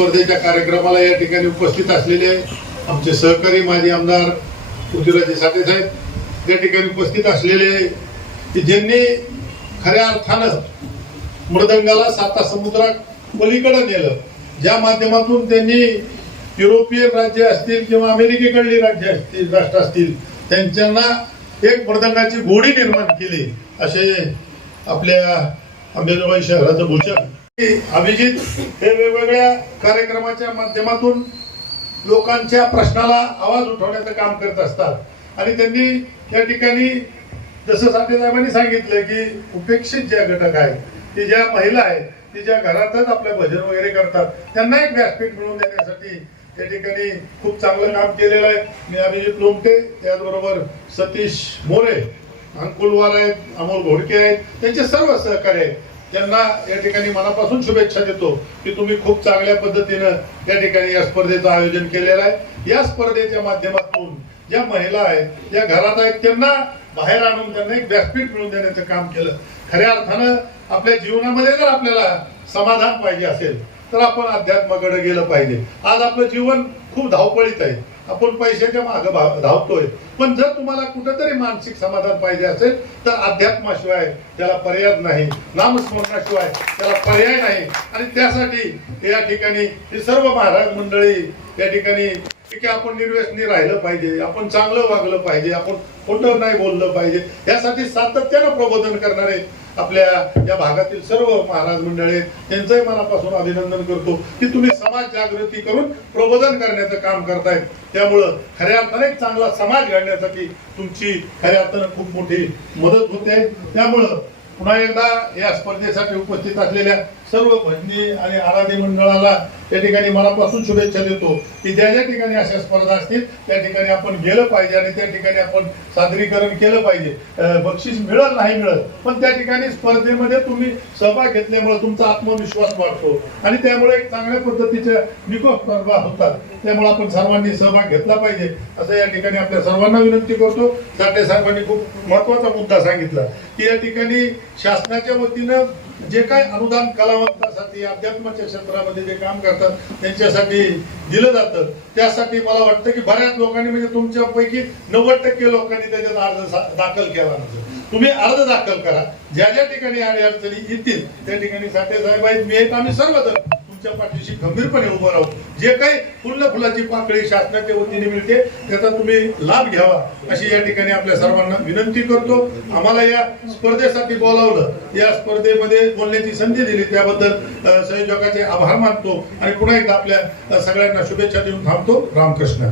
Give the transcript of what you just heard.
स्पर्धेच्या कार्यक्रमाला या ठिकाणी उपस्थित असलेले आमचे सहकारी माजी आमदार पृथ्वीराज साठे साहेब, या ठिकाणी उपस्थित असलेले की ज्यांनी खऱ्या अर्थानं मृदंगाला साता समुद्रात पलीकडे नेलं, ज्या माध्यमातून त्यांनी युरोपियन राज्य असतील किंवा अमेरिकेकडली राज्य असतील राष्ट्र असतील त्यांच्यांना एक मृदंगाची गोडी निर्माण केली, असे आपल्या अंबेजोगाई शहराचं भूषण अभिजित हे वेगवेगळ्या कार्यक्रमाच्या माध्यमातून लोकांच्या प्रश्नाला आवाज उठवण्याचं काम करत असतात। आणि त्यांनी या ठिकाणी जसं साठे साहेबांनी सांगितलं की उपेक्षित ज्या घटक आहेत, की ज्या महिला आहेत, की ज्या घरातच आपलं भजन वगैरे करतात, त्यांना एक व्यासपीठ मिळवून देण्यासाठी या ठिकाणी खूप चांगलं काम केलेलं आहे। मी अभिजित लोमटे, त्याचबरोबर सतीश मोरे, अंकुलवार आहेत, अमोल घोडके आहेत, त्यांचे सर्व सहकारी आहेत, त्यांना या ठिकाणी मनापासून शुभेच्छा देतो की तुम्ही खूप चांगल्या पद्धतीनं या ठिकाणी या स्पर्धेचं आयोजन केलेलं आहे। या स्पर्धेच्या माध्यमातून ज्या महिला आहेत, ज्या घरात आहेत, त्यांना बाहेर आणून त्यांना एक व्यासपीठ मिळवून देण्याचं काम केलं। खऱ्या अर्थानं आपल्या जीवनामध्ये जर आपल्याला समाधान पाहिजे असेल तर आपण अध्यात्माकडे गेलं पाहिजे। आज आपलं जीवन खूप धावपळीत आहे, आपण पैशाच्या मागे धावतोय, पण जर तुम्हाला कुठेतरी मानसिक समाधान पाहिजे असेल तर अध्यात्माशिवाय त्याला पर्याय नाही, नामस्मरणाशिवाय त्याला पर्याय नाही। आणि त्यासाठी या ठिकाणी ही सर्व महाराज मंडळी या ठिकाणी की आपण निर्व्यसनी राहिलं पाहिजे, आपण चांगलं वागलं पाहिजे, आपण खोटं नाही बोललं पाहिजे, यासाठी सातत्यानं प्रबोधन करणारे आपल्या या भागातील सर्व महाराज मंडळी त्यांचंही मनापासून अभिनंदन करतो की तुम्ही समाज जागृती करून प्रबोधन करण्याचं काम करतायत। त्यामुळं खऱ्या अर्थाने एक चांगला समाज घडण्यासाठी तुमची खऱ्या अर्थानं खूप मोठी मदत होते। त्यामुळं पुन्हा एकदा या स्पर्धेसाठी उपस्थित असलेल्या सर्व भजनी आणि आराधी मंडळाला या ठिकाणी मनापासून शुभेच्छा देतो की ज्या ज्या ठिकाणी अशा स्पर्धा असतील त्या ठिकाणी आपण गेलं पाहिजे आणि त्या ठिकाणी आपण सादरीकरण केलं पाहिजे। बक्षीस मिळत नाही मिळत, पण त्या ठिकाणी स्पर्धेमध्ये तुम्ही सहभाग घेतल्यामुळे तुमचा आत्मविश्वास वाढतो आणि त्यामुळे एक चांगल्या पद्धतीच्या निकोप स्पर्धा होतात। त्यामुळे आपण सर्वांनी सहभाग घेतला पाहिजे असं या ठिकाणी आपल्या सर्वांना विनंती करतो। साठे साहेबांनी खूप महत्वाचा मुद्दा सांगितला की या ठिकाणी शासनाच्या वतीनं जे काही अनुदान कलावंतासाठी अध्यात्माच्या क्षेत्रामध्ये जे काम करतात त्यांच्यासाठी दिलं जातं, त्यासाठी मला वाटतं की बऱ्याच लोकांनी म्हणजे तुमच्यापैकी 90% लोकांनी त्याच्यात अर्ज दाखल केला नसेल। तुम्ही अर्ज दाखल करा, ज्या ज्या ठिकाणी अडचणी येतील त्या ठिकाणी साठे साहेब आहेत, मी आहेत, आम्ही सर्वजण तुमच्या पाठीशी गंभीरपणे उभं राहू। जे काही फुलाची पाकळी शासनाच्या वतीने मिळते त्याचा तुम्ही लाभ घ्यावा अशी या ठिकाणी आपल्या सर्वांना विनंती करतो। आम्हाला या स्पर्धेसाठी बोलावलं, या स्पर्धेमध्ये बोलण्याची संधी दिली त्याबद्दल संयोजकाचे आभार मानतो आणि पुन्हा एकदा आपल्या सगळ्यांना शुभेच्छा देऊन थांबतो। रामकृष्ण।